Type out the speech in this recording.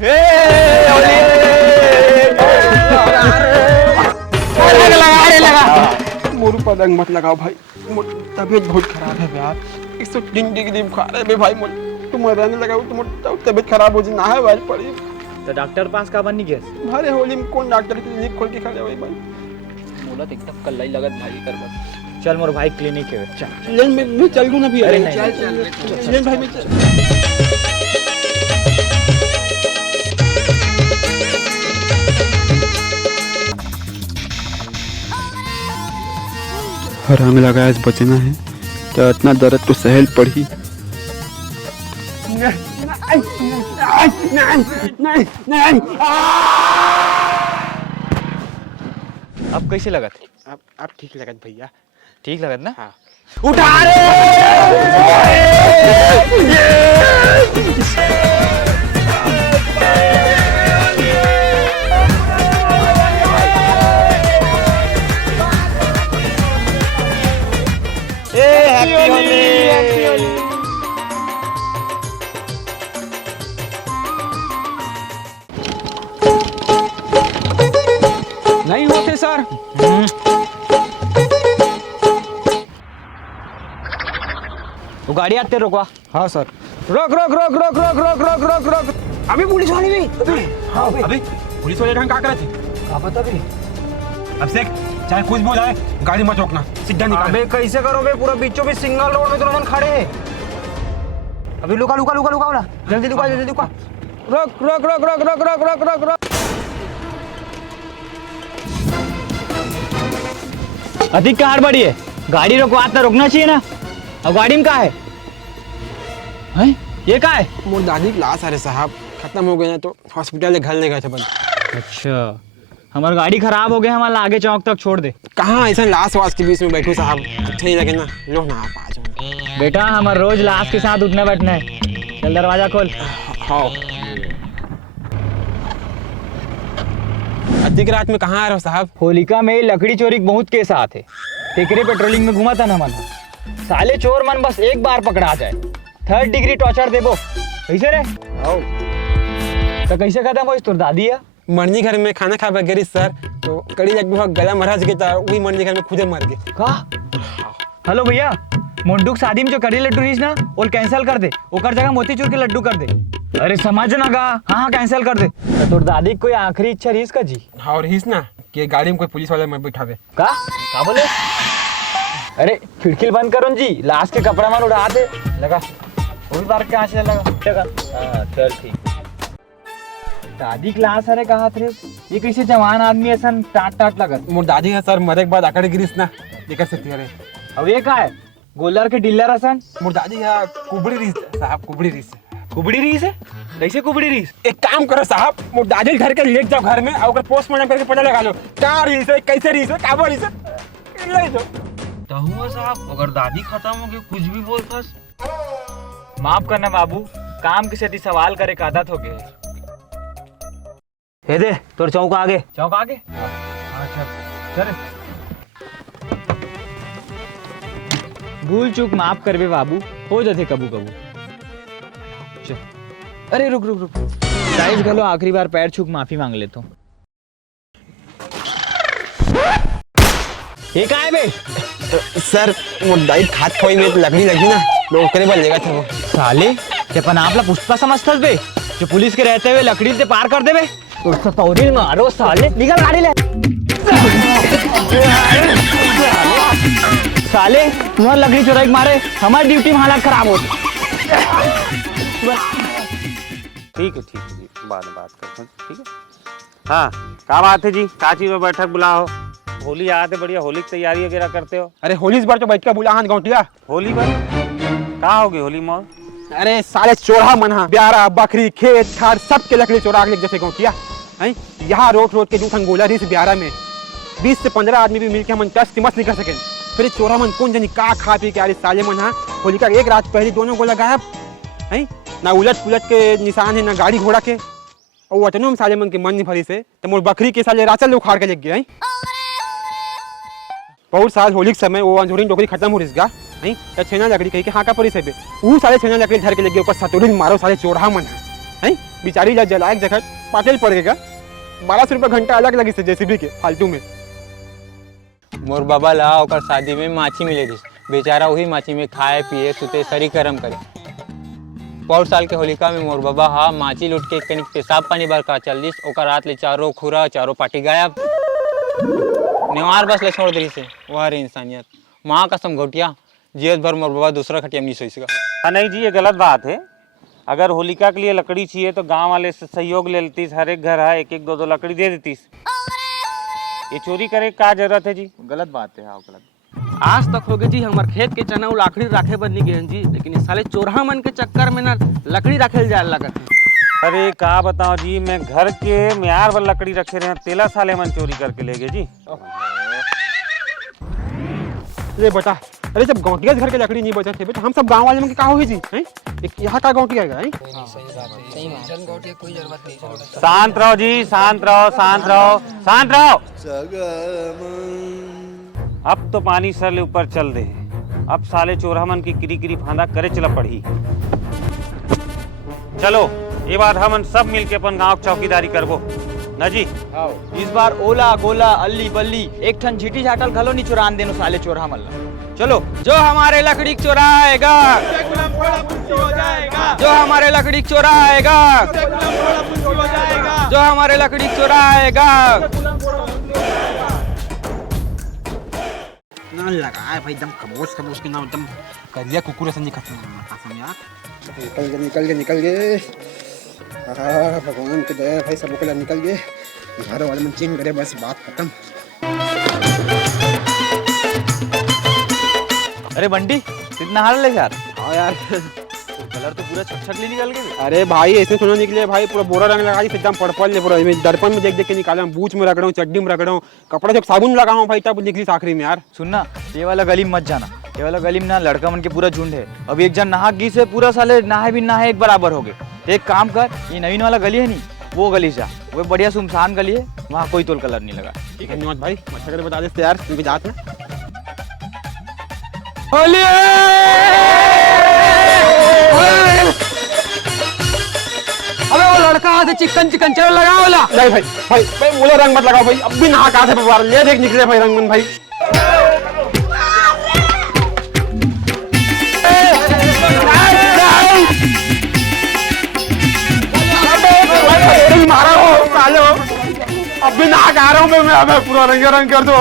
मोरू पतंग मत लगाओ भाई, तबीयत बहुत खराब है यार। 103 डिग्री बुखार है भाई मुझे, तुम रहने लगाओ तुम तबीयत खराब हो जाए ना है भाई पड़ी। तो डॉक्टर पास का बन नहीं गया? अरे होली में कौन डॉक्टर क्लिनिक खोल के खड़े हुए भाई? बोला तो एकदम कल्ला ही लगत भाई कर बस। चल मोर भाई क्लिनिक है, चल मैं चल दूं ना भी। अरे चल भाई मैं चल। हमें लगा इस बचना है तो इतना दर्द तो सहल पड़ी। नहीं। अब कैसे लगत? अब ठीक लगत भैया, ठीक लगत ना? हाँ। उठा रे! नहीं होते सर। वो गाड़ी आते रोकवा। हाँ सर। रोक रोक रोक रोक रोक रोक रोक रोक रोक। अभी पुलिस वाले भी। हाँ अभी पुलिस वाले ढंग क्या करे थे? क्या पता भी। अब से चाहे कुछ भी हो जाए गाड़ी मत रोकना, सीधा निकाल। अबे कैसे करोगे? पूरा बीचों बीच सिंगल रोड में तो मन खड़े हैं। अभी लुका लुका लुका लुका ना, जल्दी लुका जल्दी लुका। रोक रोक रोक रोक रोक रोक रोक रोक रोक। अधिक कार बड़ी है, गाड़ी रोकवा तो रोकना चाहिए ना। अब गाड़ी में क्या है? हैं? ये क्या है? मोर दादी की लाश है साहब, खत्म हो गए ना तो हॉस्पिटल ले घर ले गए थे बंद। अच्छा, हमारी गाड़ी खराब हो गई, हमारे आगे चौक तक छोड़ दे। कहाँ ऐसा लाश वाश के बीच में बैठो साहब, अच्छा नहीं लगे ना। लो ना आप आ जाओ। बेटा हमारे रोज लाश के साथ उठने बैठना है। चल दरवाजा खोल। हाँ। अधिक रात में कहाँ आ रहे हो साहब? होलिका में लकड़ी चोरी के बहुत केस आते। टेकरे पेट्रोलिंग में घुमा था ना मन। साले चोर मन बस एक बार पकड़ा जाए 3rd डिग्री टॉर्चर देबो। कैसे रे? तो कैसे खत्म हो तुर दादी है? मरनी घर में खाना खा गिरी सर, तो कड़ी लगभग गला मरज गई था, वही मरनी घर में खुदे मर गए। का? हेलो भैया, मुंडू के शादी में जो कड़ी लड्डू रहीस ना वो कैंसिल कर दे, ओकर जगह मोतीचूर के लड्डू कर दे। अरे समझ ना गा? हाँ कैंसिल कर दे। तो तुर दादी कोई आखिरी इच्छा रहीस का जी? हाँ और रहीस ना कि गाड़ी में कोई पुलिस वाला मत बैठावे। का बोले? अरे खिड़की बंद करो जी, लाश के कपड़ा मान उड़ा दे लगा। वही बार के आंच लगा। हाँ चल ठीक। दादी क्लास अरे कहा थे ये कैसे जवान आदमी ऐसा टाट टाट लगत? मोर दादी है सर, मरे के बाद आकड़ गिरीस ना, लेकर से तिहरे। अब ये का है? गोलर के डीलर असन? मोर दादी है कुबड़ी रीस साहब, कुबड़ी रीस। कुबड़ी रीस है? कैसे कुबड़ी रीस? एक काम करो साहब, मोर दादी घर के ले जाओ घर में और पोस्टमार्टम करके पता लगा लो क्या रीस है, कैसे रीस है, काबो रीस है, ले जाओ। तो हुआ साहब, अगर दादी खत्म हो गई कुछ भी बोल फंस। माफ करना बाबू, काम की सेती सवाल करे का आदत हो गई। हे दे तोर चौक आगे। चौक आगे? अच्छा चल। भूल चूक माफ करबे बाबू, हो जाते कबू कबू। चल। अरे रुक रुक रुक, साइज गलो आखिरी बार पैर छूक माफी मांग लेता हूँ। ये का है बे? सर वो दाई खात खोई में तो लकड़ी लगी ना, लोग करे बल लेगा था वो। साले ते पनापला पुष्पा समझतस बे, जो पुलिस के रहते हुए लकड़ी से पार कर देबे। तो सतौरी मारो साले, निकल गाड़ी ले। साले तुम्हारी लकड़ी चुराई के मारे हमारी ड्यूटी में हालत खराब हो। ठीक है बाद में बात करते हैं। ठीक है हाँ क्या बात है जी? क्या चीज में बैठक बुलाओ? होली आते बढ़िया, होली की तैयारी वगैरह करते हो? अरे होली इस बार तो बैठ कर बुला हाथ गौटिया। होली पर क्या होगी होली मौज? अरे साले चोरा मना ब्यारा बकरी खेत खार सब के लकड़ी चोरा के जैसे गौटिया है। यहाँ रोड रोड के दूसरा गोला रही ब्यारा में 20 से 15 आदमी भी मिलकर हम टस मत नहीं कर सके। फिर चोरा मन कौन जानी का खा पी के अरे साले मन हाँ होली का एक रात पहले दोनों गोला गायब है, ना उलट पुलट के निशान है ना गाड़ी घोड़ा के। और वतनों में साले मन के मन नहीं भरी से तो मोर बकरी के साले राचल उखाड़ के लग गया है। बहुत साल होली के समय वो अंजोरी टोकरी खत्म हो रही नहीं तो छेना लकड़ी कही के हाँ का परी से वो साले छेना लकड़ी धर के लग गए ऊपर सतोरी मारो साले चोरा मन है। हैं बेचारी ला जलाए जगह पाटिल पड़ेगा 1200 रुपये घंटा अलग लगी से जेसीबी के फालतू में। मोर बाबा ला ओकर शादी में माछी मिले रही, बेचारा वही माछी में खाए पिए सुते सरी करम करे। पौर साल के होलिका में मोर बाबा हा माछी लूट के कनिक पेशाब पानी बार का चल दिस, ओकर रात ले चारों खुरा चारों पार्टी गायब। नेवार बस ले छोड़ दी से वह रे इंसानियत। माँ कसम घोटिया जियत भर मोर बाबा दूसरा खटिया नहीं सोई सका। हाँ नहीं जी, ये गलत बात है। अगर होलिका के लिए लकड़ी चाहिए तो गांव वाले से सहयोग ले लेतीस, हर एक घर है एक एक दो दो लकड़ी दे देतीस। ये चोरी करे का जरूरत है जी? गलत बात है। हाँ गलत। आज तक हो गए जी हमार खेत के चना लाकड़ी राखे बन नहीं गए जी, लेकिन इस साले चोरहा मन के चक्कर में ना लकड़ी रखे जाए लगत है। अरे का बताओ जी, मैं घर के म्यार पर लकड़ी रखे रहे 13 साले मन चोरी करके ले गए जी। ये बता, अरे जब गौटिया घर के लकड़ी नहीं बचा थे बेटा, हम सब गांव वाले में क्या होगी जी? हैं यहाँ का गौटिया है? शांत रहो जी, शांत रहो, शांत रहो, शांत रहो। अब तो पानी सर ले ऊपर चल दे, अब साले चोरहा मन की किरी किरी फांदा करे चला पड़ी। चलो ये बात हम सब मिलके अपन गांव की चौकीदारी करबो ना जी। इस बार ओला गोला अल्ली बल्ली एक ठन झीटी झाटल घलो नहीं चुरान देनो साले चोरहा मल्ला। चलो जो हमारे लकड़ी चोराएगा, जो हमारे लकड़ी चोराएगा, जो हमारे लकड़ी चोराएगा। ना लगा भाई एकदम खमोश खमोश के नाम एकदम करिया कुकुर से निकल यार। निकल गए भगवान के दया भाई, सब को निकल गए। घर वाले में चिंग करे बस बात खत्म। अरे बंटी कितना हाल ले यार? हाँ यार कलर तो पूरा छक छक ले निकल गए। अरे भाई ऐसे सुनो निकले भाई, पूरा बोरा रंग लगा दी एकदम पर्पल ले पूरा। दर्पण में देख देख के निकाला, बूच में रगड़ा हूँ, चड्डी में रगड़ा हूँ, कपड़ा जब साबुन लगा हूँ भाई तब निकली आखिरी में यार। सुनना, ये वाला गली में मत जाना, ये वाला गली में ना लड़का मन के पूरा झुंड है। अब एक जन नहा गई से पूरा साले नहाए भी नहाए एक बराबर हो गए। एक काम कर, ये नवीन वाला गली है नहीं वो गली जा, वो बढ़िया सुनसान गली है, वहाँ कोई तोल कलर नहीं लगा। धन्यवाद भाई, अच्छा कर बता देते यार, तुम जात में अबे वो लड़का हाथ चिकन चिकन चल लगाओ ला। नहीं भाई भाई भाई बोला रंग मत लगाओ भाई, अब भी नहा कहा थे ले देख निकले भाई रंगमन भाई। मारा हो सालो, अब भी नहा कहा रहा हूँ मैं पूरा रंग कर दो।